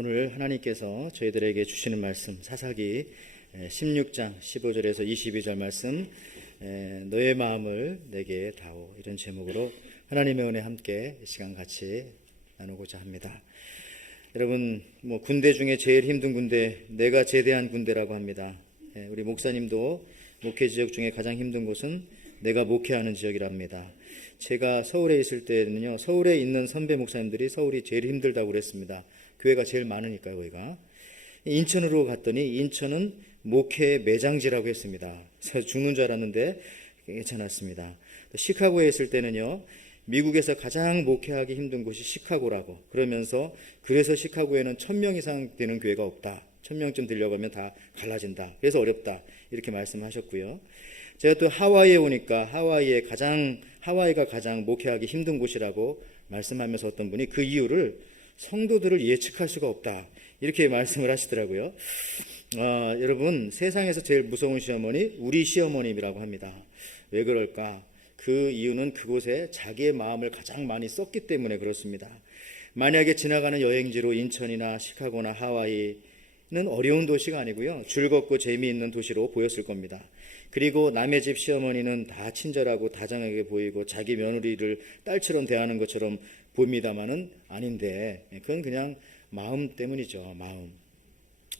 오늘 하나님께서 저희들에게 주시는 말씀 사사기 16장 15절에서 22절 말씀, 너의 마음을 내게 다오, 이런 제목으로 하나님의 은혜 함께 이 시간 같이 나누고자 합니다. 여러분, 군대 중에 제일 힘든 군대, 내가 제대한 군대라고 합니다. 우리 목사님도 목회 지역 중에 가장 힘든 곳은 내가 목회하는 지역이랍니다. 제가 서울에 있을 때는요, 서울에 있는 선배 목사님들이 서울이 제일 힘들다고 그랬습니다. 교회가 제일 많으니까요, 거기가. 인천으로 갔더니 인천은 목회 매장지라고 했습니다. 그래서 죽는 줄 알았는데 괜찮았습니다. 시카고에 있을 때는요, 미국에서 가장 목회하기 힘든 곳이 시카고라고, 그러면서 그래서 시카고에는 1000명 이상 되는 교회가 없다, 1000명쯤 되려고 하면 다 갈라진다, 그래서 어렵다, 이렇게 말씀하셨고요. 제가 또 하와이에 오니까 하와이가 가장 목회하기 힘든 곳이라고 말씀하면서 어떤 분이 그 이유를 성도들을 예측할 수가 없다, 이렇게 말씀을 하시더라고요. 여러분, 세상에서 제일 무서운 시어머니, 우리 시어머님이라고 합니다. 왜 그럴까? 그 이유는 그곳에 자기의 마음을 가장 많이 썼기 때문에 그렇습니다. 만약에 지나가는 여행지로 인천이나 시카고나 하와이는 어려운 도시가 아니고요, 즐겁고 재미있는 도시로 보였을 겁니다. 그리고 남의 집 시어머니는 다 친절하고 다정하게 보이고 자기 며느리를 딸처럼 대하는 것처럼 보입니다만은 아닌데, 그건 그냥 마음 때문이죠. 마음.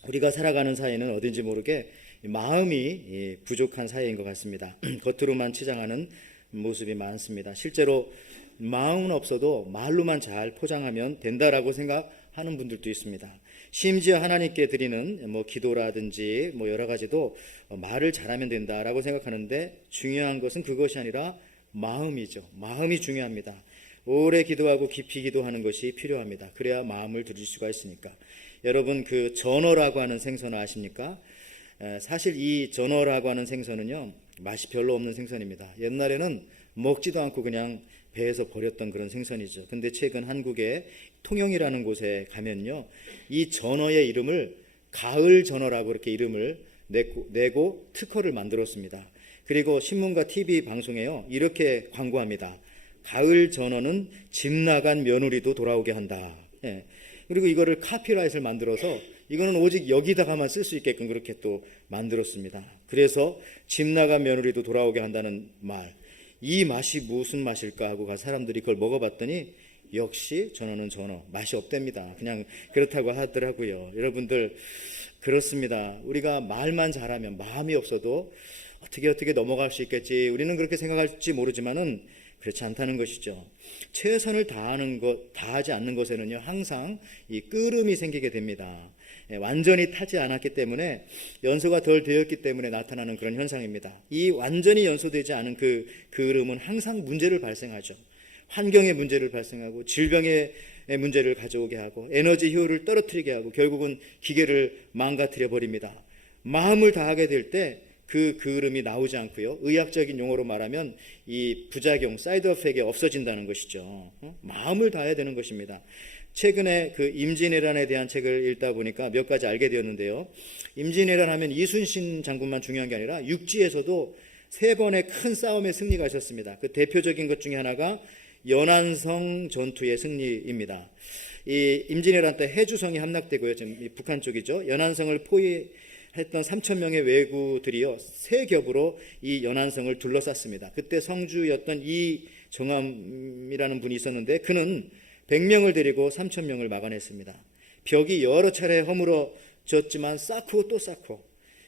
우리가 살아가는 사회는 어딘지 모르게 마음이 부족한 사회인 것 같습니다. 겉으로만 치장하는 모습이 많습니다. 실제로 마음은 없어도 말로만 잘 포장하면 된다라고 생각하는 분들도 있습니다. 심지어 하나님께 드리는 기도라든지 여러 가지도 말을 잘하면 된다라고 생각하는데, 중요한 것은 그것이 아니라 마음이죠. 마음이 중요합니다. 오래 기도하고 깊이 기도하는 것이 필요합니다. 그래야 마음을 들을 수가 있으니까. 여러분, 그 전어라고 하는 생선을 아십니까? 사실 이 전어라고 하는 생선은요, 맛이 별로 없는 생선입니다. 옛날에는 먹지도 않고 그냥 배에서 버렸던 그런 생선이죠. 근데 최근 한국의 통영이라는 곳에 가면요, 이 전어의 이름을 가을 전어라고 이렇게 이름을 내고 특허를 만들었습니다. 그리고 신문과 TV 방송에요, 이렇게 광고합니다. 가을 전어는 집 나간 며느리도 돌아오게 한다. 그리고 이거를 카피라이트를 만들어서 이거는 오직 여기다가만 쓸 수 있게끔 그렇게 또 만들었습니다. 그래서 집 나간 며느리도 돌아오게 한다는 말, 이 맛이 무슨 맛일까 하고 사람들이 그걸 먹어봤더니 역시 전어는 전어, 맛이 없답니다. 그냥 그렇다고 하더라고요. 여러분들, 그렇습니다. 우리가 말만 잘하면, 마음이 없어도 어떻게 넘어갈 수 있겠지, 우리는 그렇게 생각할지 모르지만은 그렇지 않다는 것이죠. 최선을 다하지 않는 것에는요, 항상 이 끄름이 생기게 됩니다. 완전히 타지 않았기 때문에, 연소가 덜 되었기 때문에 나타나는 그런 현상입니다. 이 완전히 연소되지 않은 그 끄름은 항상 문제를 발생하죠. 환경의 문제를 발생하고, 질병의 문제를 가져오게 하고, 에너지 효율을 떨어뜨리게 하고, 결국은 기계를 망가뜨려 버립니다. 마음을 다하게 될 때 그 그름이 나오지 않고요, 의학적인 용어로 말하면 이 부작용, 사이드 어펙이 없어진다는 것이죠. 마음을 다해야 되는 것입니다. 최근에 그 임진왜란에 대한 책을 읽다 보니까 몇 가지 알게 되었는데요, 임진왜란 하면 이순신 장군만 중요한 게 아니라 육지에서도 3번의 큰 싸움에 승리가 있었습니다. 그 대표적인 것 중에 하나가 연안성 전투의 승리입니다. 이 임진왜란 때 해주성이 함락되고요, 지금 북한 쪽이죠, 연안성을 포위했던 3000명의 왜구들이요, 3겹으로 이 연안성을 둘러쌌습니다. 그때 성주였던 이정암이라는 분이 있었는데, 그는 100명을 데리고 3000명을 막아냈습니다. 벽이 여러 차례 허물어졌지만 쌓고 또 쌓고,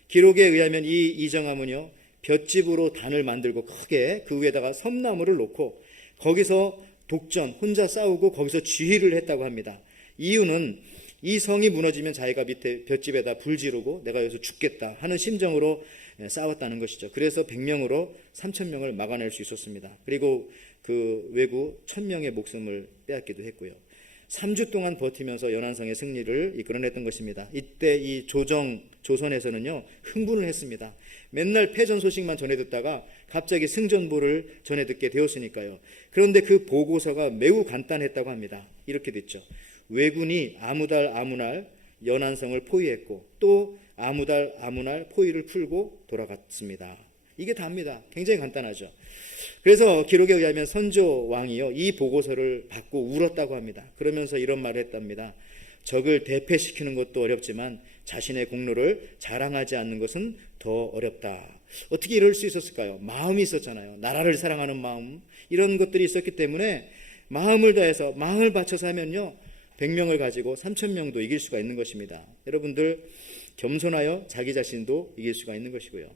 기록에 의하면 이 이정암은요, 볏짚으로 단을 만들고 크게 그 위에다가 섬나무를 놓고 거기서 독전, 혼자 싸우고 거기서 지휘를 했다고 합니다. 이유는 이 성이 무너지면 자기가 밑에 볏짚에다 불 지르고 내가 여기서 죽겠다 하는 심정으로 싸웠다는 것이죠. 그래서 100명으로 3000명을 막아낼 수 있었습니다. 그리고 그 왜구 1000명의 목숨을 빼앗기도 했고요. 3주 동안 버티면서 연안성의 승리를 이끌어냈던 것입니다. 이때 이 조선에서는요, 흥분을 했습니다. 맨날 패전 소식만 전해 듣다가 갑자기 승전보를 전해 듣게 되었으니까요. 그런데 그 보고서가 매우 간단했다고 합니다. 이렇게 됐죠. 왜군이 아무달 아무날 연안성을 포위했고, 또 아무달 아무날 포위를 풀고 돌아갔습니다. 이게 답니다. 굉장히 간단하죠. 그래서 기록에 의하면 선조 왕이요, 이 보고서를 받고 울었다고 합니다. 그러면서 이런 말을 했답니다. 적을 대패시키는 것도 어렵지만 자신의 공로를 자랑하지 않는 것은 더 어렵다. 어떻게 이럴 수 있었을까요? 마음이 있었잖아요. 나라를 사랑하는 마음, 이런 것들이 있었기 때문에 마음을 다해서 마음을 바쳐서 하면요 100명을 가지고 3,000명도 이길 수가 있는 것입니다. 여러분들 겸손하여 자기 자신도 이길 수가 있는 것이고요.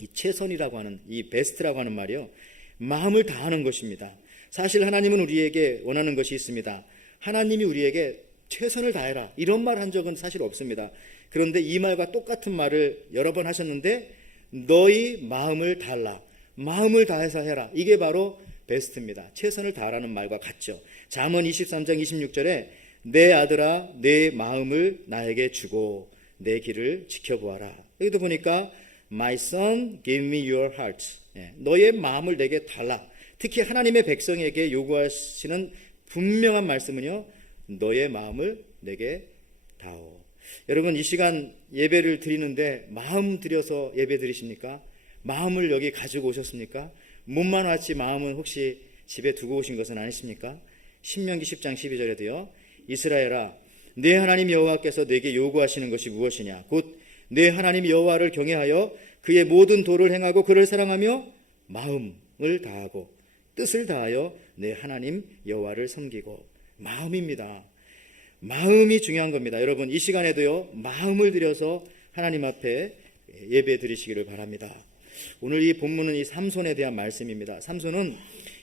이 최선이라고 하는, 이 베스트라고 하는 말이요, 마음을 다하는 것입니다. 사실 하나님은 우리에게 원하는 것이 있습니다. 하나님이 우리에게 최선을 다해라 이런 말 한 적은 사실 없습니다. 그런데 이 말과 똑같은 말을 여러 번 하셨는데 너희 마음을 다하라, 마음을 다해서 해라, 이게 바로 베스트입니다. 최선을 다하라는 말과 같죠. 잠언 23장 26절에 내 아들아 내 마음을 나에게 주고 내 길을 지켜보아라. 여기도 보니까 My son, give me your heart. 너의 마음을 내게 달라. 특히 하나님의 백성에게 요구하시는 분명한 말씀은요, 너의 마음을 내게 다오. 여러분 이 시간 예배를 드리는데 마음 들여서 예배 드리십니까? 마음을 여기 가지고 오셨습니까? 몸만 왔지 마음은 혹시 집에 두고 오신 것은 아니십니까? 신명기 10장 12절에도요 이스라엘아 내 하나님 여호와께서 내게 요구하시는 것이 무엇이냐 곧 내 하나님 여호와를 경외하여 그의 모든 도를 행하고 그를 사랑하며 마음을 다하고 뜻을 다하여 내 하나님 여호와를 섬기고. 마음입니다. 마음이 중요한 겁니다. 여러분 이 시간에도요 마음을 들여서 하나님 앞에 예배 드리시기를 바랍니다. 오늘 이 본문은 이 삼손에 대한 말씀입니다. 삼손은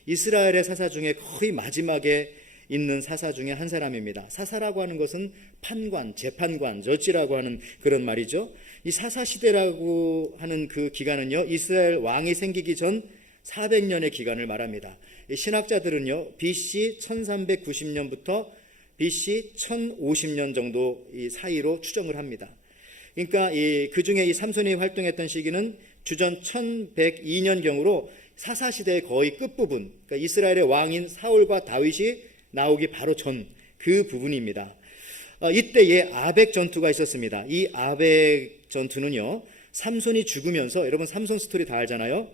이스라엘의 사사 중에 거의 마지막에 있는 사사 중에 한 사람입니다. 사사라고 하는 것은 판관, 재판관, 저지라고 하는 그런 말이죠. 이 사사 시대라고 하는 그 기간은요 이스라엘 왕이 생기기 전 400년의 기간을 말합니다. 신학자들은요 BC 1390년부터 BC 1050년 정도 이 사이로 추정을 합니다. 그러니까 그 중에 이 삼손이 활동했던 시기는 주전 1102년경으로 사사시대의 거의 끝부분, 그러니까 이스라엘의 왕인 사울과 다윗이 나오기 바로 전 그 부분입니다. 이때에 아벡 전투가 있었습니다. 이 아벡 전투는요 삼손이 죽으면서, 여러분 삼손 스토리 다 알잖아요.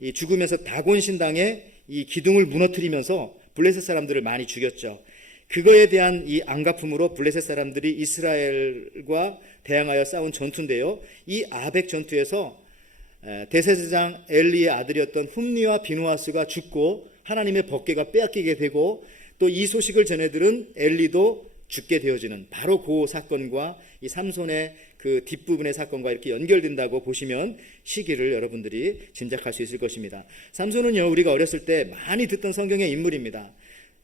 이 죽으면서 다곤 신당의 이 기둥을 무너뜨리면서 블레셋 사람들을 많이 죽였죠. 그거에 대한 이 안갚음으로 블레셋 사람들이 이스라엘과 대항하여 싸운 전투인데요, 이 아벡 전투에서 대제사장 엘리의 아들이었던 훔니와 비누아스가 죽고 하나님의 법궤가 빼앗기게 되고, 또 이 소식을 전해들은 엘리도 죽게 되어지는 바로 그 사건과 이 삼손의 그 뒷부분의 사건과 이렇게 연결된다고 보시면 시기를 여러분들이 짐작할 수 있을 것입니다. 삼손은요 우리가 어렸을 때 많이 듣던 성경의 인물입니다.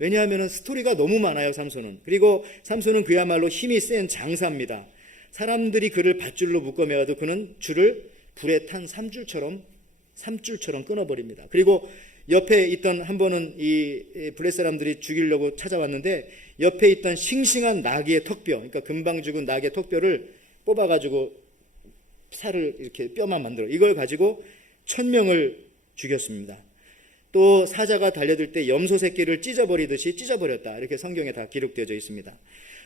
왜냐하면 스토리가 너무 많아요. 삼손은. 그리고 삼손은 그야말로 힘이 센 장사입니다. 사람들이 그를 밧줄로 묶어매어도 그는 줄을 불에 탄 삼줄처럼 끊어버립니다. 그리고 옆에 있던, 한 번은 이 블레셋 사람들이 죽이려고 찾아왔는데 옆에 있던 싱싱한 나귀의 턱뼈, 그러니까 금방 죽은 나귀의 턱뼈를 뽑아가지고 살을 이렇게 뼈만 만들어, 이걸 가지고 1000명을 죽였습니다. 또 사자가 달려들 때 염소 새끼를 찢어버리듯이 찢어버렸다, 이렇게 성경에 다 기록되어져 있습니다.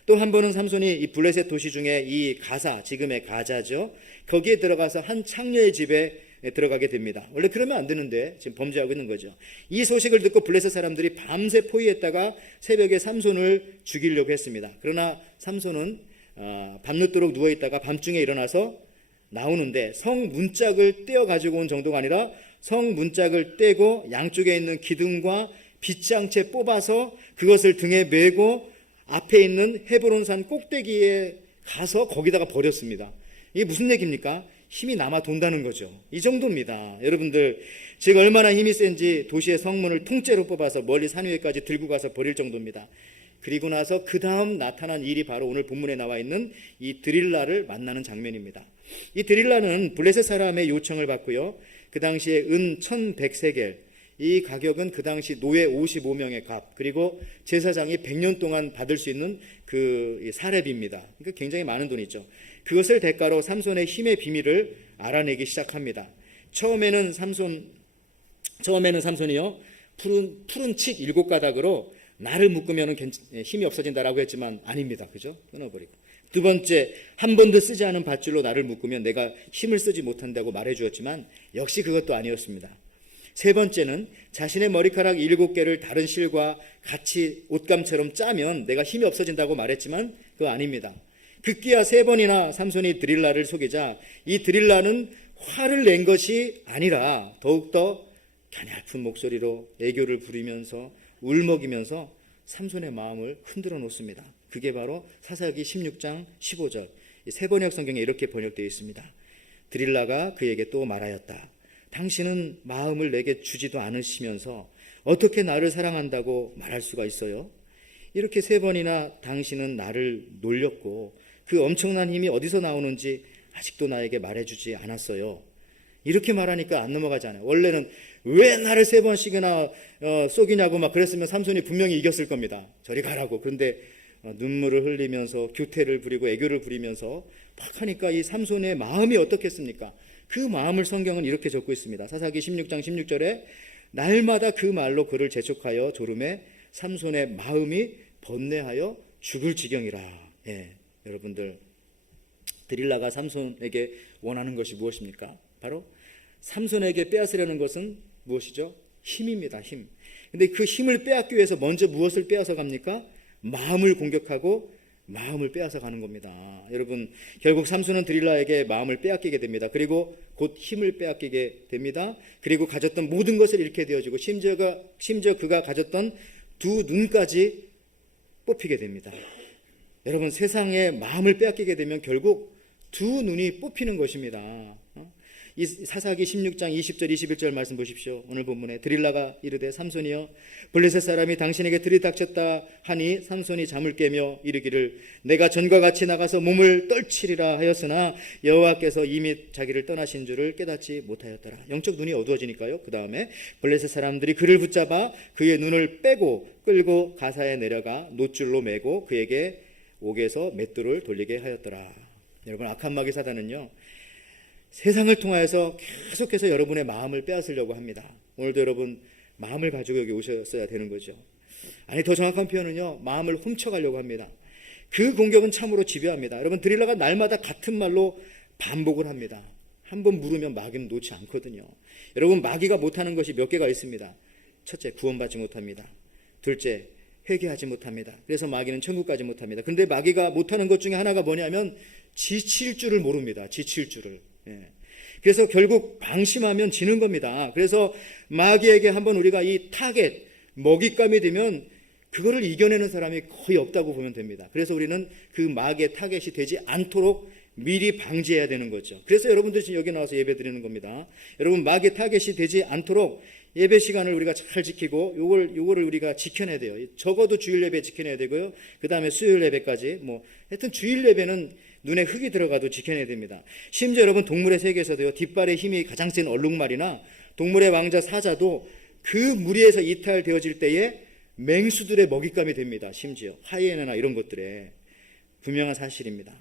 또 한 번은 삼손이 이 블레셋 도시 중에 이 가사, 지금의 가자죠, 거기에 들어가서 한 창녀의 집에 들어가게 됩니다. 원래 그러면 안 되는데 지금 범죄하고 있는 거죠. 이 소식을 듣고 블레셋 사람들이 밤새 포위했다가 새벽에 삼손을 죽이려고 했습니다. 그러나 삼손은 밤늦도록 누워있다가 밤중에 일어나서 나오는데 성 문짝을 떼어 가지고 온 정도가 아니라 성 문짝을 떼고 양쪽에 있는 기둥과 빗장채 뽑아서 그것을 등에 메고 앞에 있는 헤브론산 꼭대기에 가서 거기다가 버렸습니다. 이게 무슨 얘기입니까? 힘이 남아 돈다는 거죠. 이 정도입니다. 여러분들, 제가 얼마나 힘이 센지 도시의 성문을 통째로 뽑아서 멀리 산 위에까지 들고 가서 버릴 정도입니다. 그리고 나서 그 다음 나타난 일이 바로 오늘 본문에 나와 있는 이 드릴라를 만나는 장면입니다. 이 드릴라는 블레셋 사람의 요청을 받고요, 그 당시에 은 1100세겔, 이 가격은 그 당시 노예 55명의 값, 그리고 제사장이 100년 동안 받을 수 있는 그 사렙입니다. 그러니까 굉장히 많은 돈이죠. 그것을 대가로 삼손의 힘의 비밀을 알아내기 시작합니다. 처음에는 삼손이요 푸른 칡 7가닥으로 나를 묶으면 힘이 없어진다라고 했지만 아닙니다. 그죠? 끊어버리고. 두 번째, 한 번도 쓰지 않은 밧줄로 나를 묶으면 내가 힘을 쓰지 못한다고 말해주었지만 역시 그것도 아니었습니다. 세 번째는 자신의 머리카락 7개를 다른 실과 같이 옷감처럼 짜면 내가 힘이 없어진다고 말했지만 그거 아닙니다. 급기야 3번이나 삼손이 드릴라를 속이자 이 드릴라는 화를 낸 것이 아니라 더욱더 가냘픈 목소리로 애교를 부리면서 울먹이면서 삼손의 마음을 흔들어 놓습니다. 그게 바로 사사기 16장 15절. 세번역 성경에 이렇게 번역되어 있습니다. 드릴라가 그에게 또 말하였다. 당신은 마음을 내게 주지도 않으시면서 어떻게 나를 사랑한다고 말할 수가 있어요? 이렇게 3번이나 당신은 나를 놀렸고 그 엄청난 힘이 어디서 나오는지 아직도 나에게 말해주지 않았어요. 이렇게 말하니까 안 넘어가잖아요. 원래는 왜 나를 3번씩이나 속이냐고 막 그랬으면 삼손이 분명히 이겼을 겁니다. 저리 가라고. 그런데 눈물을 흘리면서 교태를 부리고 애교를 부리면서 막 하니까 이 삼손의 마음이 어떻겠습니까? 그 마음을 성경은 이렇게 적고 있습니다. 사사기 16장 16절에 날마다 그 말로 그를 재촉하여 조름에 삼손의 마음이 번뇌하여 죽을 지경이라. 예, 여러분들 드릴라가 삼손에게 원하는 것이 무엇입니까? 바로 삼손에게 빼앗으려는 것은 무엇이죠? 힘입니다. 힘. 근데 그 힘을 빼앗기 위해서 먼저 무엇을 빼앗아 갑니까? 마음을 공격하고 마음을 빼앗아 가는 겁니다. 여러분, 결국 삼손은 드릴라에게 마음을 빼앗기게 됩니다. 그리고 곧 힘을 빼앗기게 됩니다. 그리고 가졌던 모든 것을 잃게 되어지고 심지어 그가 가졌던 2 눈까지 뽑히게 됩니다. 여러분, 세상에 마음을 빼앗기게 되면 결국 2 눈이 뽑히는 것입니다. 이 사사기 16장 20절 21절 말씀 보십시오. 오늘 본문에 드릴라가 이르되 삼손이여 블레셋 사람이 당신에게 들이닥쳤다 하니 삼손이 잠을 깨며 이르기를 내가 전과 같이 나가서 몸을 떨치리라 하였으나 여호와께서 이미 자기를 떠나신 줄을 깨닫지 못하였더라. 영적 눈이 어두워지니까요. 그 다음에 블레셋 사람들이 그를 붙잡아 그의 눈을 빼고 끌고 가사에 내려가 놋줄로 매고 그에게 옥에서 맷돌을 돌리게 하였더라. 여러분, 악한 마귀 사단은요, 세상을 통하여서 계속해서 여러분의 마음을 빼앗으려고 합니다. 오늘도 여러분 마음을 가지고 여기 오셨어야 되는 거죠. 아니, 더 정확한 표현은요, 마음을 훔쳐가려고 합니다. 그 공격은 참으로 집요합니다. 여러분, 드릴라가 날마다 같은 말로 반복을 합니다. 한번 물으면 마귀는 놓지 않거든요. 여러분, 마귀가 못하는 것이 몇 개가 있습니다. 첫째, 구원받지 못합니다. 둘째, 회개하지 못합니다. 그래서 마귀는 천국 가지 못합니다. 그런데 마귀가 못하는 것 중에 하나가 뭐냐면 지칠 줄을 모릅니다. 지칠 줄을. 예. 그래서 결국 방심하면 지는 겁니다. 그래서 마귀에게 한번 우리가 이 타겟, 먹잇감이 되면 그거를 이겨내는 사람이 거의 없다고 보면 됩니다. 그래서 우리는 그 마귀의 타겟이 되지 않도록 미리 방지해야 되는 거죠. 그래서 여러분들 지금 여기 나와서 예배 드리는 겁니다. 여러분, 마귀의 타겟이 되지 않도록 예배 시간을 우리가 잘 지키고 요거를 우리가 지켜내야 돼요. 적어도 주일 예배 지켜내야 되고요. 그 다음에 수요일 예배까지 하여튼 주일 예배는 눈에 흙이 들어가도 지켜내야 됩니다. 심지어 여러분, 동물의 세계에서도요, 뒷발의 힘이 가장 센 얼룩말이나 동물의 왕자 사자도 그 무리에서 이탈되어질 때에 맹수들의 먹잇감이 됩니다. 심지어 하이에나나 이런 것들의 분명한 사실입니다.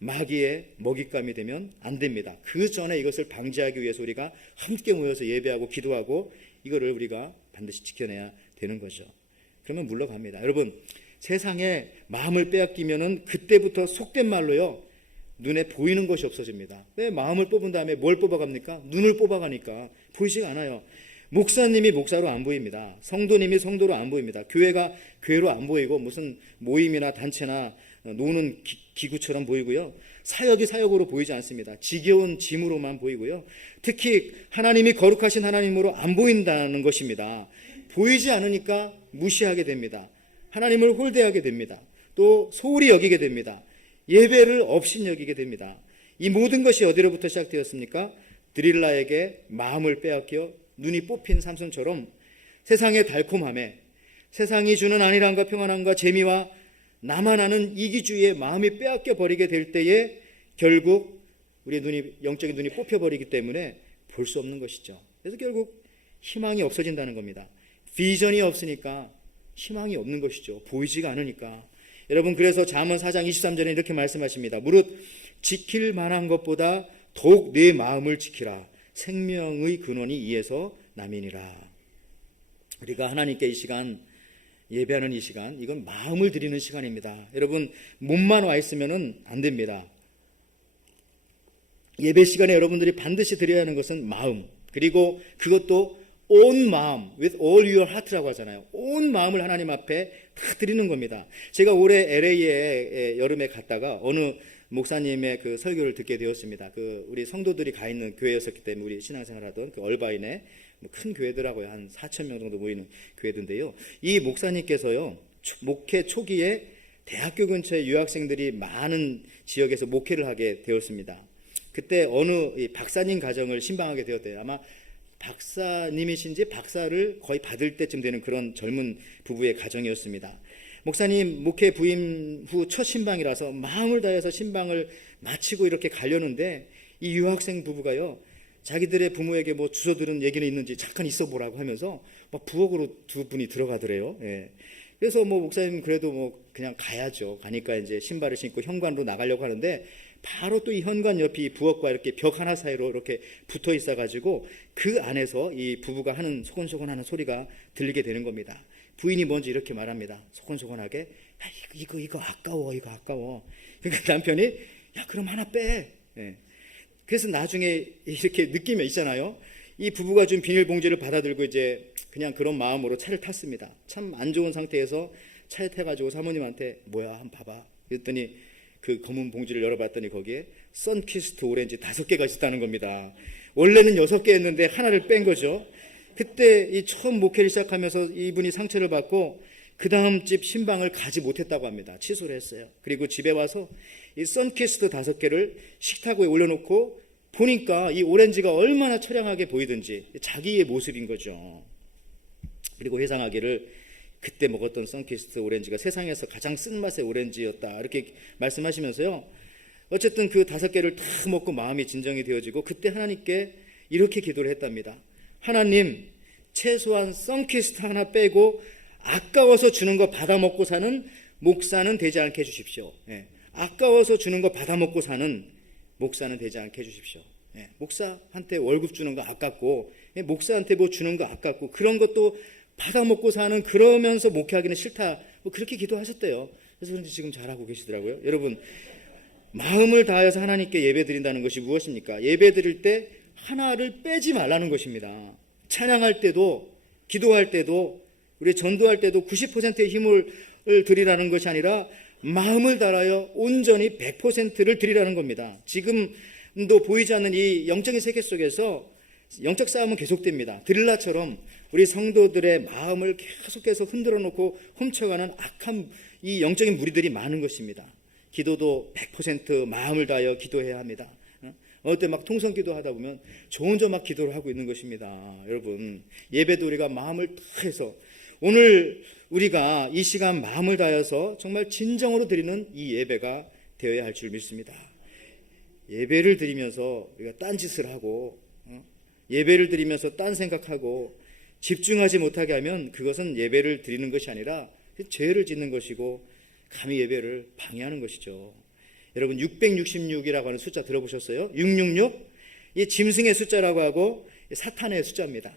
마귀의 먹잇감이 되면 안 됩니다. 그 전에 이것을 방지하기 위해서 우리가 함께 모여서 예배하고 기도하고 이거를 우리가 반드시 지켜내야 되는 거죠. 그러면 물러갑니다. 여러분, 세상에 마음을 빼앗기면은 그때부터 속된 말로요, 눈에 보이는 것이 없어집니다. 왜? 마음을 뽑은 다음에 뭘 뽑아갑니까? 눈을 뽑아가니까 보이지가 않아요. 목사님이 목사로 안 보입니다. 성도님이 성도로 안 보입니다. 교회가 교회로 안 보이고 무슨 모임이나 단체나 노는 기구처럼 보이고요. 사역이 사역으로 보이지 않습니다. 지겨운 짐으로만 보이고요. 특히 하나님이 거룩하신 하나님으로 안 보인다는 것입니다. 보이지 않으니까 무시하게 됩니다. 하나님을 홀대하게 됩니다. 또 소홀히 여기게 됩니다. 예배를 업신여기게 됩니다. 이 모든 것이 어디로부터 시작되었습니까? 드릴라에게 마음을 빼앗겨 눈이 뽑힌 삼손처럼 세상의 달콤함에, 세상이 주는 안일함과 평안함과 재미와 나만 아는 이기주의의 마음이 빼앗겨 버리게 될 때에 결국 우리의 영적인 눈이 뽑혀버리기 때문에 볼 수 없는 것이죠. 그래서 결국 희망이 없어진다는 겁니다. 비전이 없으니까 희망이 없는 것이죠. 보이지가 않으니까. 여러분, 그래서 잠언 4장 23절에 이렇게 말씀하십니다. 무릇 지킬 만한 것보다 더욱 내 마음을 지키라. 생명의 근원이 이에서 남이니라. 우리가 하나님께 이 시간, 예배하는 이 시간, 이건 마음을 드리는 시간입니다. 여러분, 몸만 와 있으면 안 됩니다. 예배 시간에 여러분들이 반드시 드려야 하는 것은 마음, 그리고 그것도 온 마음, with all your heart라고 하잖아요. 온 마음을 하나님 앞에 다 드리는 겁니다. 제가 올해 LA에 여름에 갔다가 어느 목사님의 그 설교를 듣게 되었습니다. 그 우리 성도들이 가 있는 교회였었기 때문에 우리 신앙생활하던 그 얼바인의 큰 교회더라고요. 한 4천 명 정도 모이는 교회인데요. 이 목사님께서요, 목회 초기에 대학교 근처에 유학생들이 많은 지역에서 목회를 하게 되었습니다. 그때 어느 박사님 가정을 신방하게 되었대요. 아마 박사님이신지 박사를 거의 받을 때쯤 되는 그런 젊은 부부의 가정이었습니다. 목사님 목회 부임 후 첫 신방이라서 마음을 다해서 신방을 마치고 이렇게 가려는데 이 유학생 부부가요, 자기들의 부모에게 뭐 주워 들은 얘기는 있는지 잠깐 있어 보라고 하면서 막 부엌으로 두 분이 들어가더래요. 예. 그래서 뭐 목사님 그래도 뭐 그냥 가야죠. 가니까 이제 신발을 신고 현관으로 나가려고 하는데 바로 또 이 현관 옆이 부엌과 이렇게 벽 하나 사이로 이렇게 붙어 있어가지고 그 안에서 이 부부가 하는 소곤소곤하는 소리가 들리게 되는 겁니다. 부인이 먼저 이렇게 말합니다. 소곤소곤하게, 야, 이거 아까워, 이거 아까워. 그러니까 남편이, 야, 그럼 하나 빼. 예. 그래서 나중에 이렇게 느낌이 있잖아요. 이 부부가 준 비닐봉지를 받아들고 이제 그냥 그런 마음으로 차를 탔습니다. 참 안 좋은 상태에서 차에 타가지고 사모님한테, 뭐야, 한번 봐봐. 그랬더니 그 검은 봉지를 열어봤더니 거기에 선키스트 오렌지 5개가 있었다는 겁니다. 원래는 6개였는데 하나를 뺀 거죠. 그때 이 처음 목회를 시작하면서 이분이 상처를 받고 그 다음 집 신방을 가지 못했다고 합니다. 취소를 했어요. 그리고 집에 와서 이 선키스트 5개를 식탁 위에 올려놓고 보니까 이 오렌지가 얼마나 처량하게 보이든지 자기의 모습인 거죠. 그리고 회상하기를 그때 먹었던 선키스트 오렌지가 세상에서 가장 쓴맛의 오렌지였다, 이렇게 말씀하시면서요, 어쨌든 그 5개를 다 먹고 마음이 진정이 되어지고 그때 하나님께 이렇게 기도를 했답니다. 하나님, 최소한 선키스트 하나 빼고 아까워서 주는 거 받아먹고 사는 목사는 되지 않게 해주십시오. 예. 아까워서 주는 거 받아먹고 사는 목사는 되지 않게 해주십시오. 예. 목사한테 월급 주는 거 아깝고, 예. 목사한테 뭐 주는 거 아깝고, 그런 것도 받아먹고 사는, 그러면서 목회하기는 싫다, 뭐 그렇게 기도하셨대요. 그래서 그런지 지금 잘하고 계시더라고요. 여러분, 마음을 다해서 하나님께 예배 드린다는 것이 무엇입니까? 예배 드릴 때 하나를 빼지 말라는 것입니다. 찬양할 때도, 기도할 때도, 우리 전도할 때도 90%의 힘을 드리라는 것이 아니라 마음을 다하여 온전히 100%를 드리라는 겁니다. 지금도 보이지 않는 이 영적인 세계 속에서 영적 싸움은 계속됩니다. 드릴라처럼 우리 성도들의 마음을 계속해서 흔들어 놓고 훔쳐가는 악한 이 영적인 무리들이 많은 것입니다. 기도도 100% 마음을 다하여 기도해야 합니다. 어느 때 막 통성기도 하다 보면 저 혼자 막 기도를 하고 있는 것입니다. 여러분, 예배도 우리가 마음을 다해서, 오늘 우리가 이 시간 마음을 다해서 정말 진정으로 드리는 이 예배가 되어야 할 줄 믿습니다. 예배를 드리면서 우리가 딴짓을 하고, 예배를 드리면서 딴 생각하고 집중하지 못하게 하면 그것은 예배를 드리는 것이 아니라 죄를 짓는 것이고 감히 예배를 방해하는 것이죠. 여러분, 666이라고 하는 숫자 들어보셨어요? 666? 이 짐승의 숫자라고 하고 사탄의 숫자입니다.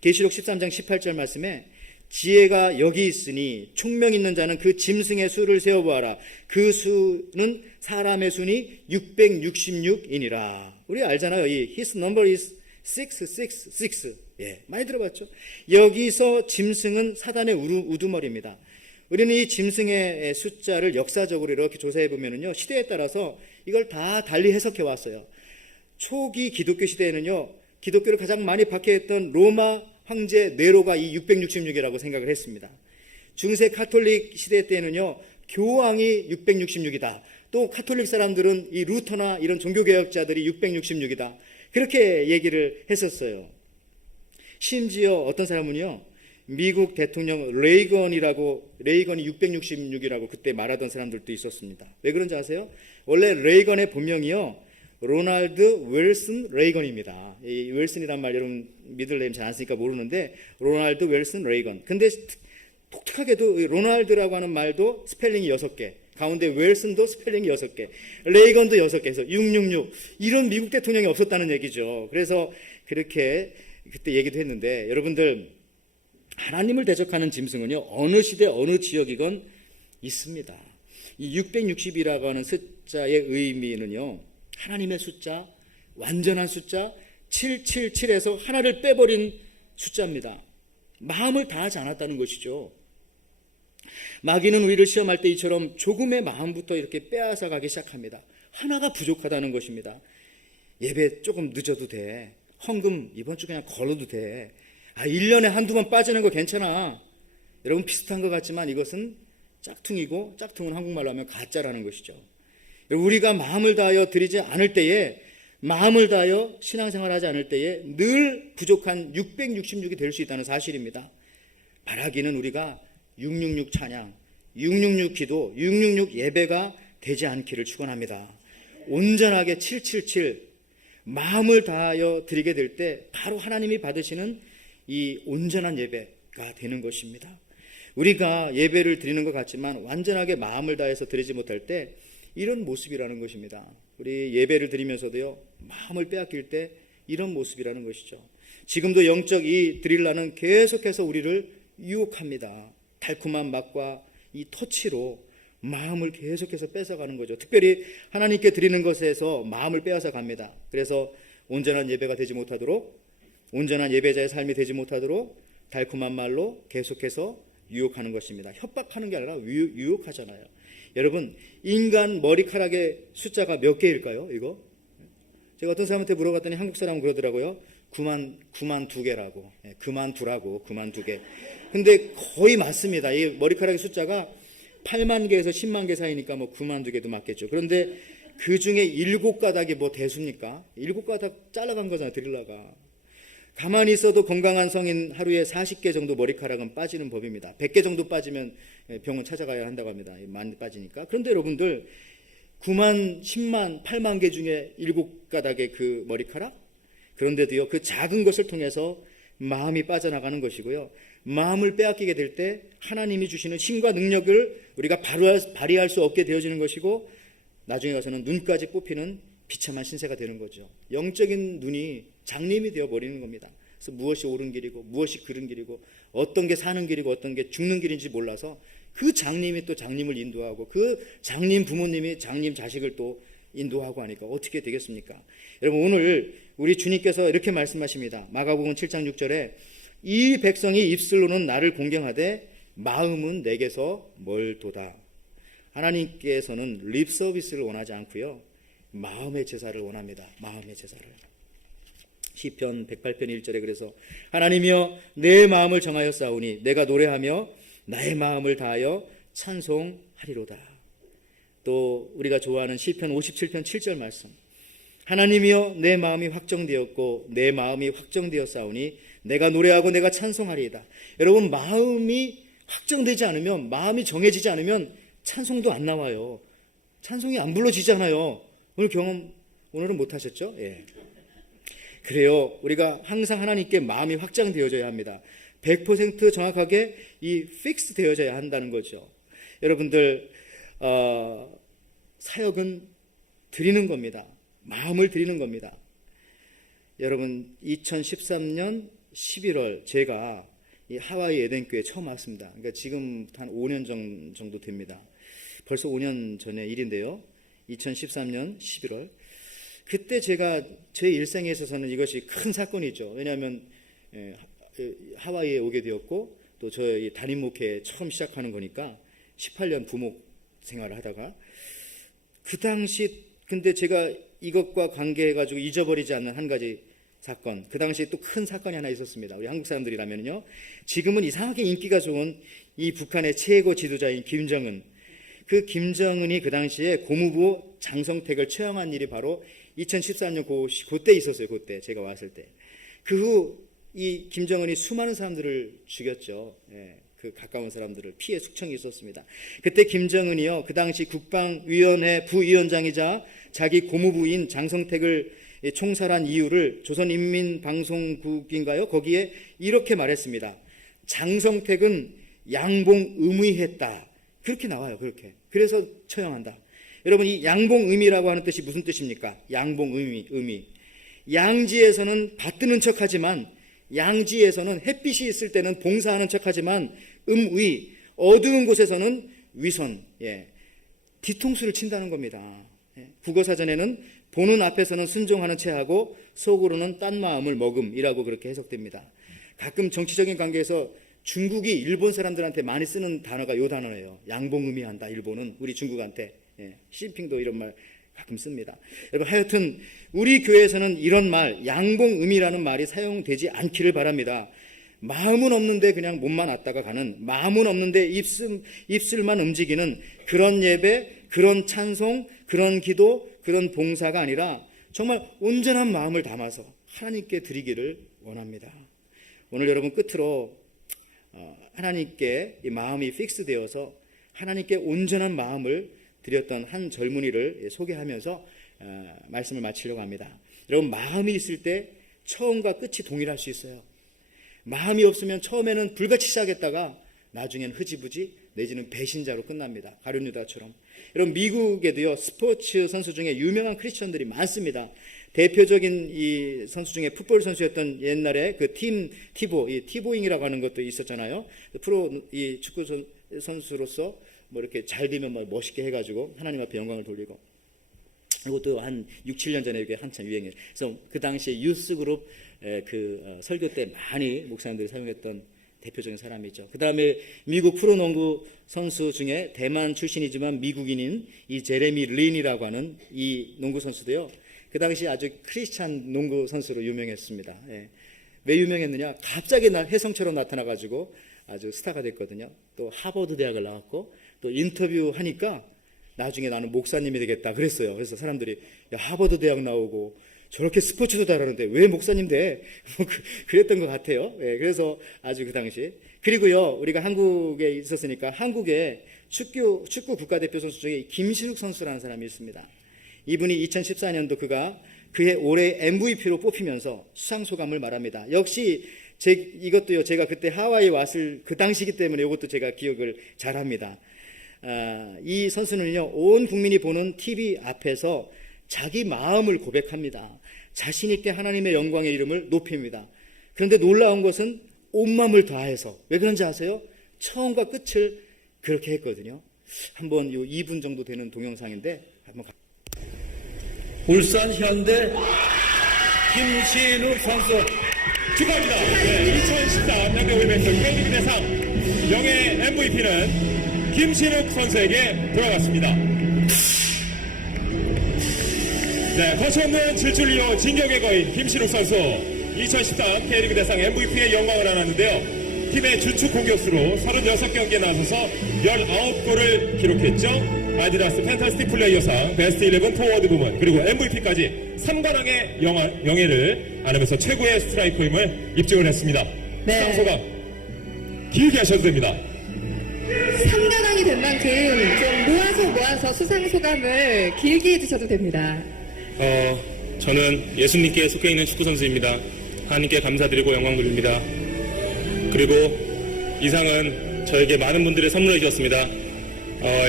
계시록 13장 18절 말씀에 지혜가 여기 있으니 총명 있는 자는 그 짐승의 수를 세어보아라. 그 수는 사람의 수니 666이니라. 우리 알잖아요. 이 his number is 666. 예, 많이 들어봤죠? 여기서 짐승은 사단의 우두머리입니다. 우리는 이 짐승의 숫자를 역사적으로 이렇게 조사해 보면은요, 시대에 따라서 이걸 다 달리 해석해 왔어요. 초기 기독교 시대에는요, 기독교를 가장 많이 박해했던 로마 황제 네로가 이 666이라고 생각을 했습니다. 중세 카톨릭 시대 때는요, 교황이 666이다. 또 카톨릭 사람들은 이 루터나 이런 종교개혁자들이 666이다. 그렇게 얘기를 했었어요. 심지어 어떤 사람은요, 미국 대통령 레이건이 666이라고 그때 말하던 사람들도 있었습니다. 왜 그런지 아세요? 원래 레이건의 본명이요, 로널드 윌슨 레이건입니다. 이 윌슨이란 말 여러분 미들네임 잘 안 쓰니까 모르는데, 로널드 윌슨 레이건. 근데 독특하게도 로널드라고 하는 말도 스펠링이 6개, 가운데 윌슨도 스펠링이 6개, 레이건도 6개 해서 666. 이런 미국 대통령이 없었다는 얘기죠. 그래서 그렇게 그때 얘기도 했는데, 여러분들, 하나님을 대적하는 짐승은요, 어느 시대 어느 지역이건 있습니다. 이 660이라고 하는 숫자의 의미는요, 하나님의 숫자, 완전한 숫자, 777에서 하나를 빼버린 숫자입니다. 마음을 다하지 않았다는 것이죠. 마귀는 우리를 시험할 때 이처럼 조금의 마음부터 이렇게 빼앗아 가기 시작합니다. 하나가 부족하다는 것입니다. 예배 조금 늦어도 돼. 헌금 이번 주 그냥 걸어도 돼. 1년에 한두 번 빠지는 거 괜찮아. 여러분, 비슷한 것 같지만 이것은 짝퉁이고, 짝퉁은 한국말로 하면 가짜라는 것이죠. 우리가 마음을 다하여 드리지 않을 때에, 마음을 다하여 신앙생활하지 않을 때에 늘 부족한 666이 될 수 있다는 사실입니다. 바라기는 우리가 666 찬양, 666 기도, 666 예배가 되지 않기를 축원합니다. 온전하게 777 마음을 다하여 드리게 될 때 바로 하나님이 받으시는 이 온전한 예배가 되는 것입니다. 우리가 예배를 드리는 것 같지만 완전하게 마음을 다해서 드리지 못할 때 이런 모습이라는 것입니다. 우리 예배를 드리면서도요, 마음을 빼앗길 때 이런 모습이라는 것이죠. 지금도 영적 이 드릴라는 계속해서 우리를 유혹합니다. 달콤한 맛과 이 터치로 마음을 계속해서 뺏어가는 거죠. 특별히 하나님께 드리는 것에서 마음을 빼앗아 갑니다. 그래서 온전한 예배가 되지 못하도록, 온전한 예배자의 삶이 되지 못하도록 달콤한 말로 계속해서 유혹하는 것입니다. 협박하는 게 아니라 유혹하잖아요. 여러분, 인간 머리카락의 숫자가 몇 개일까요? 이거 제가 어떤 사람한테 물어봤더니 한국 사람은 그러더라고요. 9만 2개라고. 그만 두라고. 9만 2개. 근데 거의 맞습니다. 이 머리카락의 숫자가 8만 개에서 10만 개 사이니까 뭐 9만 2개도 맞겠죠. 그런데 그 중에 7가닥이 뭐 대수입니까? 7가닥 잘라간 거잖아, 드릴라가. 가만히 있어도 건강한 성인 하루에 40개 정도 머리카락은 빠지는 법입니다. 100개 정도 빠지면 병원 찾아가야 한다고 합니다. 많이 빠지니까. 그런데 여러분들 9만, 10만, 8만 개 중에 7가닥의 그 머리카락? 그런데도요, 그 작은 것을 통해서 마음이 빠져나가는 것이고요. 마음을 빼앗기게 될 때 하나님이 주시는 힘과 능력을 우리가 발휘할 수 없게 되어지는 것이고, 나중에 가서는 눈까지 뽑히는 비참한 신세가 되는 거죠. 영적인 눈이 장님이 되어버리는 겁니다. 그래서 무엇이 옳은 길이고 무엇이 그른 길이고 어떤 게 사는 길이고 어떤 게 죽는 길인지 몰라서 그 장님이 또 장님을 인도하고 그 장님 부모님이 장님 자식을 또 인도하고 하니까 어떻게 되겠습니까? 여러분, 오늘 우리 주님께서 이렇게 말씀하십니다. 마가복음 7장 6절에 이 백성이 입술로는 나를 공경하되 마음은 내게서 멀도다. 하나님께서는 립 서비스를 원하지 않고요, 마음의 제사를 원합니다. 마음의 제사를. 시편 108편 1절에 그래서 하나님이여 내 마음을 정하여 싸우니 내가 노래하며 나의 마음을 다하여 찬송하리로다. 또 우리가 좋아하는 시편 57편 7절 말씀. 하나님이여 내 마음이 확정되었고 내 마음이 확정되었사오니 내가 노래하고 내가 찬송하리이다. 여러분, 마음이 확정되지 않으면, 마음이 정해지지 않으면 찬송도 안 나와요. 찬송이 안 불러지잖아요. 오늘은 못 하셨죠? 예. 그래요. 우리가 항상 하나님께 마음이 확장되어져야 합니다. 100% 정확하게 이 픽스 되어져야 한다는 거죠. 여러분들, 사역은 드리는 겁니다. 마음을 드리는 겁니다. 여러분, 2013년 11월 제가 이 하와이 에덴교회 처음 왔습니다. 그러니까 지금 한 5년 정도 됩니다. 벌써 5년 전의 일인데요. 2013년 11월. 그때 제가 제 일생에 있어서는 이것이 큰 사건이죠. 왜냐하면 하와이에 오게 되었고 또 저희 담임 목회 처음 시작하는 거니까 18년 부목 생활을 하다가 그 당시, 근데 제가 이것과 관계해가지고 잊어버리지 않는 한 가지 사건, 그 당시에 또 큰 사건이 하나 있었습니다. 우리 한국 사람들이라면요, 지금은 이상하게 인기가 좋은 이 북한의 최고 지도자인 김정은, 그 김정은이 그 당시에 고무부 장성택을 처형한 일이 바로 2013년 그때 있었어요. 그때 제가 왔을 때. 그 후 이 김정은이 수많은 사람들을 죽였죠. 예, 그 가까운 사람들을 피해 숙청이 있었습니다. 그때 김정은이요, 그 당시 국방위원회 부위원장이자 자기 고무부인 장성택을 총살한 이유를 조선인민방송국인가요? 거기에 이렇게 말했습니다. 장성택은 양봉의미했다. 그렇게 나와요. 그렇게. 그래서 처형한다. 여러분, 이 양봉의미라고 하는 뜻이 무슨 뜻입니까? 양봉의미. 양지에서는 받드는 척하지만, 양지에서는 햇빛이 있을 때는 봉사하는 척하지만 음의, 어두운 곳에서는 위선, 뒤통수를 친다는 겁니다. 국어사전에는 보는 앞에서는 순종하는 체하고 속으로는 딴 마음을 먹음이라고 그렇게 해석됩니다. 가끔 정치적인 관계에서 중국이 일본 사람들한테 많이 쓰는 단어가 요 단어예요. 양봉의미한다. 일본은 우리 중국한테. 시진핑도 이런 말 가끔 씁니다. 여러분, 하여튼 우리 교회에서는 이런 말, 양봉의미라는 말이 사용되지 않기를 바랍니다. 마음은 없는데 그냥 몸만 왔다가 가는, 마음은 없는데 입술만 움직이는 그런 예배, 그런 찬송, 그런 기도, 그런 봉사가 아니라 정말 온전한 마음을 담아서 하나님께 드리기를 원합니다. 오늘 여러분 끝으로 하나님께 이 마음이 픽스되어서 하나님께 온전한 마음을 드렸던 한 젊은이를 소개하면서 말씀을 마치려고 합니다. 여러분, 마음이 있을 때 처음과 끝이 동일할 수 있어요. 마음이 없으면 처음에는 불같이 시작했다가 나중엔 흐지부지 내지는 배신자로 끝납니다. 가룟 유다처럼. 여러분, 미국에도요 스포츠 선수 중에 유명한 크리스천들이 많습니다. 대표적인 이 선수 중에 풋볼 선수였던 옛날에 그 티보잉이라고 하는 것도 있었잖아요. 프로 이 축구 선수로서 뭐 이렇게 잘 되면 막 멋있게 해가지고 하나님 앞에 영광을 돌리고, 이것도 한 6, 7년 전에 이게 한참 유행했어요. 그래서 그 당시에 유스 그룹 설교 때 많이 목사님들이 사용했던 대표적인 사람이죠. 그 다음에 미국 프로농구 선수 중에 대만 출신이지만 미국인인 이 제레미 린이라고 하는 이 농구 선수도요, 그 당시 아주 크리스찬 농구 선수로 유명했습니다. 왜 유명했느냐? 갑자기 혜성처럼 나타나가지고 아주 스타가 됐거든요. 또 하버드 대학을 나왔고, 또 인터뷰하니까 나중에 나는 목사님이 되겠다 그랬어요. 그래서 사람들이 야, 하버드 대학 나오고 저렇게 스포츠도 잘하는데 왜 목사님 돼? 그랬던 것 같아요. 그래서 아주 그 당시. 그리고요, 우리가 한국에 있었으니까 한국에 축구 국가대표 선수 중에 김신욱 선수라는 사람이 있습니다. 이분이 2014년도 그의 올해 MVP로 뽑히면서 수상 소감을 말합니다. 역시 이것도요, 제가 그때 하와이 왔을 그 당시이기 때문에 이것도 제가 기억을 잘합니다. 이 선수는요, 온 국민이 보는 TV 앞에서 자기 마음을 고백합니다. 자신 있게 하나님의 영광의 이름을 높입니다. 그런데 놀라운 것은 온 마음을 다해서, 왜 그런지 아세요? 처음과 끝을 그렇게 했거든요. 한번 요 2분 정도 되는 동영상인데 한번 울산 현대 김신욱 선수 축하합니다. 2013 현대올림픽 K리그 대상 영예 MVP는 김신욱 선수에게 돌아갔습니다. 거침없는 질주리오 진격의 거인 김신욱 선수 2013 K리그 대상 MVP의 영광을 안았는데요. 팀의 주축 공격수로 36경기에 나서서 19골을 기록했죠. 아디다스 팬타스틱 플레이어상 베스트 11 포워드 부문 그리고 MVP까지 3관왕의 영예를 안으면서 최고의 스트라이커임을 입증을 했습니다. 수상 소감 길게 하셔도 됩니다. 3관왕이 된 만큼 좀 모아서 수상 소감을 길게 해주셔도 됩니다. 저는 예수님께 속해 있는 축구 선수입니다. 하나님께 감사드리고 영광 돌립니다. 그리고 이 상은 저에게 많은 분들이 선물해 주셨습니다.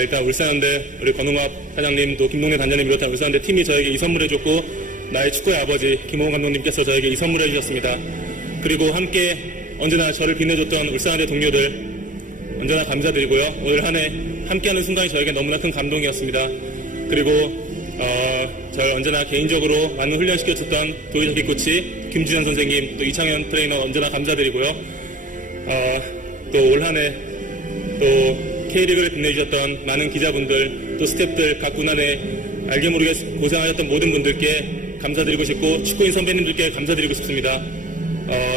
일단 울산현대 우리 권웅합 사장님 또 김동래 단장님 비롯한 울산현대 팀이 저에게 이 선물해 줬고, 나의 축구의 아버지 김호원 감독님께서 저에게 이 선물해 주셨습니다. 그리고 함께 언제나 저를 빛내줬던 울산현대 동료들 언제나 감사드리고요. 오늘 한 해 함께하는 순간이 저에게 너무나 큰 감동이었습니다. 그리고 저를 언제나 개인적으로 많은 훈련시켜줬던 도의적기 코치 김진현 선생님, 또 이창현 트레이너 언제나 감사드리고요. 또 올 한 해 또 K리그를 빛내주셨던 많은 기자분들, 또 스태프들, 각 군안에 알게 모르게 고생하셨던 모든 분들께 감사드리고 싶고, 축구인 선배님들께 감사드리고 싶습니다.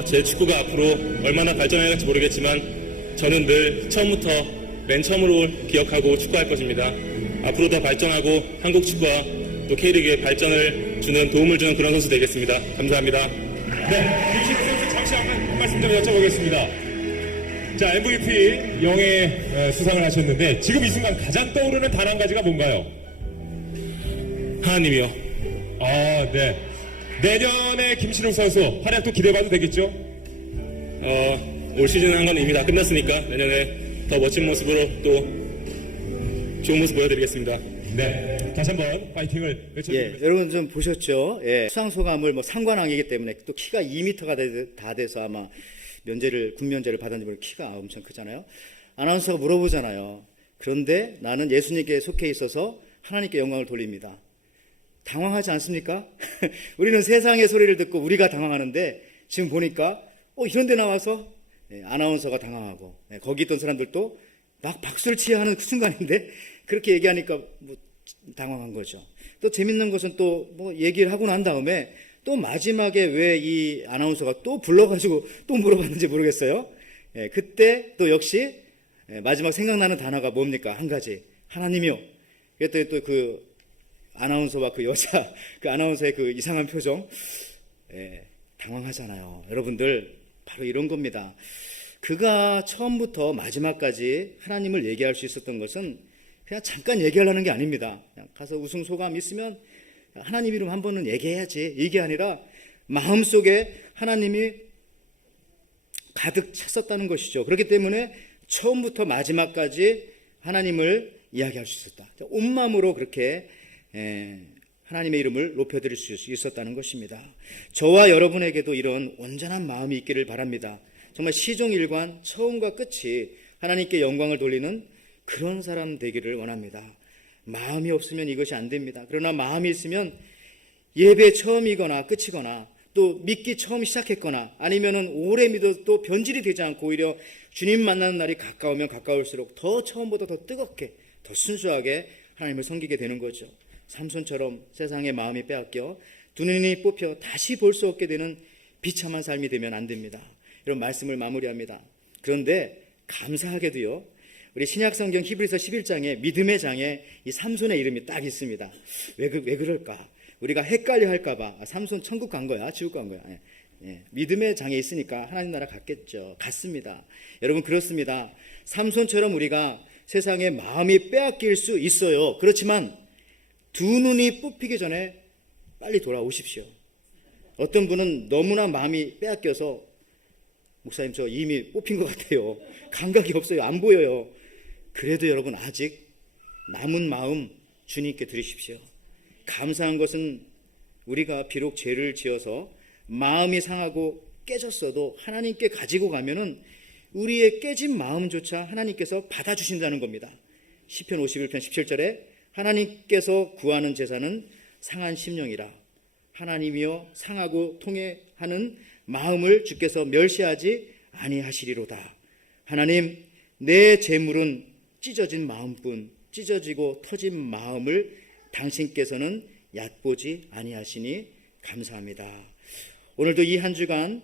제 축구가 앞으로 얼마나 발전해야 할지 모르겠지만 저는 늘 처음부터 맨 처음으로 기억하고 축구할 것입니다. 앞으로 더 발전하고 한국 축구와 또 K리그의 발전을 주는, 도움을 주는 그런 선수 되겠습니다. 감사합니다. 김신욱 선수 잠시 한 말씀 좀 여쭤보겠습니다. 자, MVP 영예 수상을 하셨는데 지금 이 순간 가장 떠오르는 단 한 가지가 뭔가요? 하나님이요. 네. 내년에 김신욱 선수 활약도 기대해봐도 되겠죠? 올 시즌 한 건 이미 다 끝났으니까 내년에 더 멋진 모습으로 또 좋은 모습 보여드리겠습니다. 네. 다시 한번 파이팅을 외쳐드리겠습니다. 여러분 좀 보셨죠? 수상 소감을 상관왕이기 때문에 또 키가 2m가 다 돼서 아마 군면제를 받았는지 모르겠는데 키가 엄청 크잖아요. 아나운서가 물어보잖아요. 그런데 나는 예수님께 속해 있어서 하나님께 영광을 돌립니다. 당황하지 않습니까? 우리는 세상의 소리를 듣고 우리가 당황하는데 지금 보니까 이런 데 나와서 아나운서가 당황하고 거기 있던 사람들도 막 박수를 치야 하는 그 순간인데 그렇게 얘기하니까 뭐 당황한 거죠. 또 재밌는 것은 또 뭐 얘기를 하고 난 다음에 또 마지막에 왜 이 아나운서가 또 불러가지고 또 물어봤는지 모르겠어요. 그때 또 역시 마지막 생각나는 단어가 뭡니까? 한 가지. 하나님이요. 그랬더니 또 그 아나운서와 그 여자, 그 아나운서의 그 이상한 표정, 당황하잖아요. 여러분들, 바로 이런 겁니다. 그가 처음부터 마지막까지 하나님을 얘기할 수 있었던 것은 그냥 잠깐 얘기하려는 게 아닙니다. 그냥 가서 우승 소감 있으면 하나님 이름 한 번은 얘기해야지. 이게 아니라 마음속에 하나님이 가득 찼었다는 것이죠. 그렇기 때문에 처음부터 마지막까지 하나님을 이야기할 수 있었다. 온 마음으로 그렇게 하나님의 이름을 높여드릴 수 있었다는 것입니다. 저와 여러분에게도 이런 온전한 마음이 있기를 바랍니다. 정말 시종일관 처음과 끝이 하나님께 영광을 돌리는 그런 사람 되기를 원합니다. 마음이 없으면 이것이 안 됩니다. 그러나 마음이 있으면 예배 처음이거나 끝이거나 또 믿기 처음 시작했거나 아니면은 오래 믿어도 변질이 되지 않고 오히려 주님 만나는 날이 가까우면 가까울수록 더 처음보다 더 뜨겁게 더 순수하게 하나님을 섬기게 되는 거죠. 삼손처럼 세상의 마음이 빼앗겨 두 눈이 뽑혀 다시 볼 수 없게 되는 비참한 삶이 되면 안 됩니다. 이런 말씀을 마무리합니다. 그런데 감사하게도요, 우리 신약성경 히브리서 11장에 믿음의 장에 이 삼손의 이름이 딱 있습니다. 왜 그럴까? 우리가 헷갈려 할까봐 삼손 천국 간 거야, 지옥 간 거야. 믿음의 장에 있으니까 하나님 나라 갔겠죠. 갔습니다. 여러분 그렇습니다. 삼손처럼 우리가 세상에 마음이 빼앗길 수 있어요. 그렇지만 두 눈이 뽑히기 전에 빨리 돌아오십시오. 어떤 분은 너무나 마음이 빼앗겨서 목사님 저 이미 뽑힌 것 같아요. 감각이 없어요. 안 보여요. 그래도 여러분 아직 남은 마음 주님께 드리십시오. 감사한 것은 우리가 비록 죄를 지어서 마음이 상하고 깨졌어도 하나님께 가지고 가면은 우리의 깨진 마음조차 하나님께서 받아주신다는 겁니다. 시편 51편 17절에 하나님께서 구하는 제사는 상한 심령이라 하나님이여 상하고 통회하는 마음을 주께서 멸시하지 아니하시리로다. 하나님 내 재물은 찢어진 마음뿐 찢어지고 터진 마음을 당신께서는 얕보지 아니하시니 감사합니다. 오늘도 이 한 주간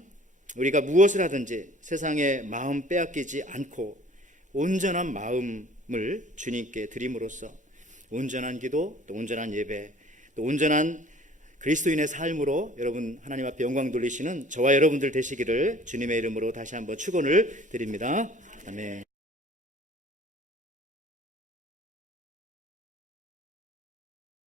우리가 무엇을 하든지 세상에 마음 빼앗기지 않고 온전한 마음을 주님께 드림으로써 온전한 기도, 또 온전한 예배, 또 온전한 그리스도인의 삶으로 여러분 하나님 앞에 영광 돌리시는 저와 여러분들 되시기를 주님의 이름으로 다시 한번 축원을 드립니다. 아멘.